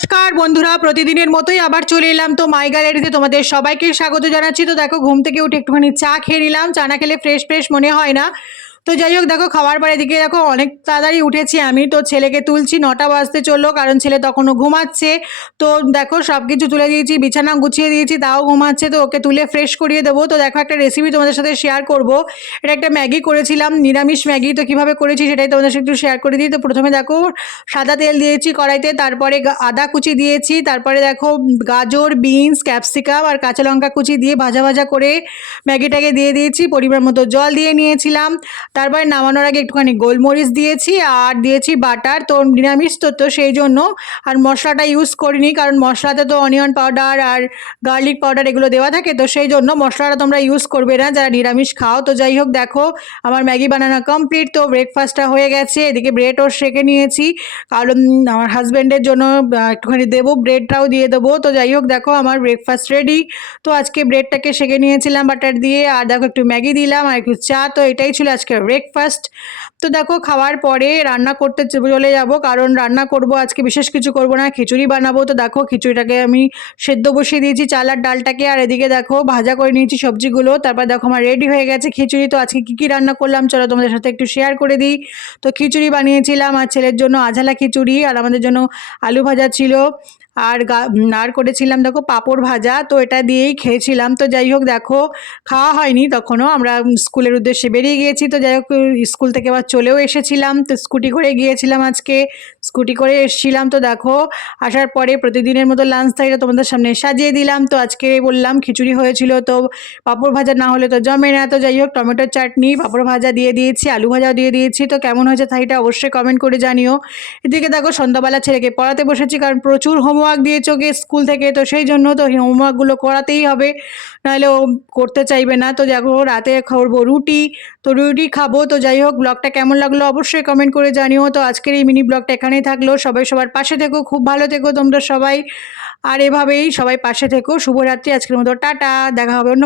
নমস্কার বন্ধুরা, প্রতিদিনের মতোই আবার চলে এলাম তো মাই গ্যালারিতে তোমাদের সবাইকে স্বাগত জানাচ্ছি। তো দেখো, ঘুম থেকে উঠে একটুখানি চা খেয়ে নিলাম। চা না খেলে ফ্রেশ ফ্রেশ মনে হয় না। তো যাই হোক, দেখো খাওয়ার পরে এদিকে দেখো, অনেক তাড়াতাড়ি উঠেছি আমি। তো ছেলেকে তুলছি, নটা বাজতে চলল, কারণ ছেলে তখনও ঘুমাচ্ছে। তো দেখো সব কিছু তুলে দিয়েছি, বিছানা গুছিয়ে দিয়েছি, তাও ঘুমাচ্ছে, তো ওকে তুলে ফ্রেশ করিয়ে দেবো। তো দেখো, একটা রেসিপি তোমাদের সাথে শেয়ার করব। এটা একটা ম্যাগি করেছিলাম, নিরামিষ ম্যাগি, তো কীভাবে করেছি সেটাই তোমাদের সাথে একটু শেয়ার করে দিই। তো প্রথমে দেখো, সাদা তেল দিয়েছি কড়াইতে, তারপরে আদা কুচি দিয়েছি, তারপরে দেখো, গাজর বিনস ক্যাপসিকাম আর কাঁচা লঙ্কা কুচি দিয়ে ভাজা ভাজা করে ম্যাগিটাকে দিয়ে দিয়েছি, পরিমাণ মতো জল দিয়ে নিয়েছিলাম। তারপরে নামানোর আগে একটুখানি গোলমরিচ দিয়েছি আর দিয়েছি বাটার, তো নিরামিষ, তো তো সেই জন্য। আর মশলাটা ইউজ করিনি, কারণ মশলাতে তো অনিয়ন পাউডার আর গার্লিক পাউডার এগুলো দেওয়া থাকে, তো সেই জন্য মশলাটা তোমরা ইউজ করবে না, যারা নিরামিষ খাও। তো যাই হোক, দেখো, আমার ম্যাগি বানানো কমপ্লিট তো ব্রেকফাস্টটা হয়ে গেছে। এদিকে ব্রেডও সেঁকে নিয়েছি। কারণ আমার হাজব্যান্ডের জন্য একটুখানি দেবো ব্রেডটাও দিয়ে দেবো। তো যাই হোক, দেখো, আমার ব্রেকফাস্ট রেডি তো আজকে ব্রেডটাকে সেঁকে নিয়েছিলাম বাটার দিয়ে, আর দেখো, একটু ম্যাগি দিলাম, আর একটু চা, তো এটাই ছিল আজকে ব্রেকফাস্ট তো দেখো, খাওয়ার পরে রান্না করতে চলে যাব, কারণ রান্না করব, আজকে বিশেষ কিছু করব না, খিচুড়ি বানাবো। তো দেখো, খিচুড়িটাকে আমি সেদ্ধ বসিয়ে দিয়েছি, চাল আর ডালটাকে। আর এদিকে দেখো, ভাজা করে নিয়েছি সবজিগুলো। তারপর দেখো, আমার রেডি হয়ে গেছে খিচুড়ি। তো আজকে কী কী রান্না করলাম, চলো তোমাদের সাথে একটু শেয়ার করে দিই। তো খিচুড়ি বানিয়েছিলাম, আর ছেলের জন্য আঝালা খিচুড়ি, আর আমাদের জন্য আলু ভাজা ছিল। আর আর করেছিলাম দেখো পাঁপড় ভাজা, তো এটা দিয়েই খেয়েছিলাম। তো যাই হোক দেখো, খাওয়া হয়নি তখনও। আমরা স্কুলের উদ্দেশ্যে বেরিয়ে গিয়েছি। তো যাই হোক, স্কুল থেকে আবার চলেও এসেছিলাম। তো স্কুটি করে গিয়েছিলাম আজকে। স্কুটি করে এসেছিলাম। তো দেখো, আসার পরে প্রতিদিনের মতো লাঞ্চ থাইটা তোমাদের সামনে সাজিয়ে দিলাম। তো আজকে বললাম খিচুড়ি হয়েছিল, তো পাঁপড় ভাজা না হলে তো জমে না। তো যাই হোক টমেটোর চাটনি, পাঁপড় ভাজা দিয়ে দিয়েছি, আলু ভাজাও দিয়ে দিয়েছি। তো কেমন হয়েছে থাইটা অবশ্যই কমেন্ট করে জানিও। এদিকে দেখো, সন্ধ্যাবেলা ছেলেকে পড়াতে বসেছি, কারণ প্রচুর হোমওয়ার্ক দিয়েছ ওকে স্কুল থেকে? তো সেই জন্য তো হোমওয়ার্কগুলো করাতেই হবে। নাহলে ও করতে চাইবে না। তো দেখো, রাতে খাব রুটি। তো রুটি খাব। তো যাই হোক, ব্লগটা কেমন লাগল অবশ্যই কমেন্ট করে জানিও। তো আজকের এই মিনি ব্লগটা এখানেই থাকল। সবাই সবার পাশে থেকো। খুব ভালো থেকো তোমরা সবাই। আর এভাবেই সবাই পাশে থেকো। শুভরাত্রি। আজকের মতো টাটা। দেখা হবে অন্য